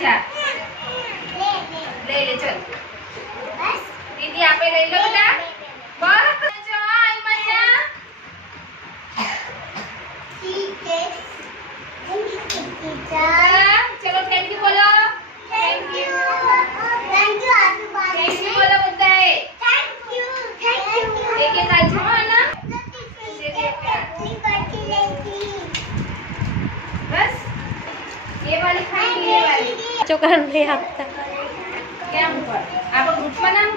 अच्छा ले ले चल दीदी आपे ले लो बेटा बस जो आई मन्ना ठीक है चलो थैंक यू बोलो थैंक यू बोलो बुद्धाए थैंक यू एक एक आज ना बस ये वाली खाएंगे ये वाली ચોકન લઈ આપતા क्या ऊपर आप ग्रुप में नाम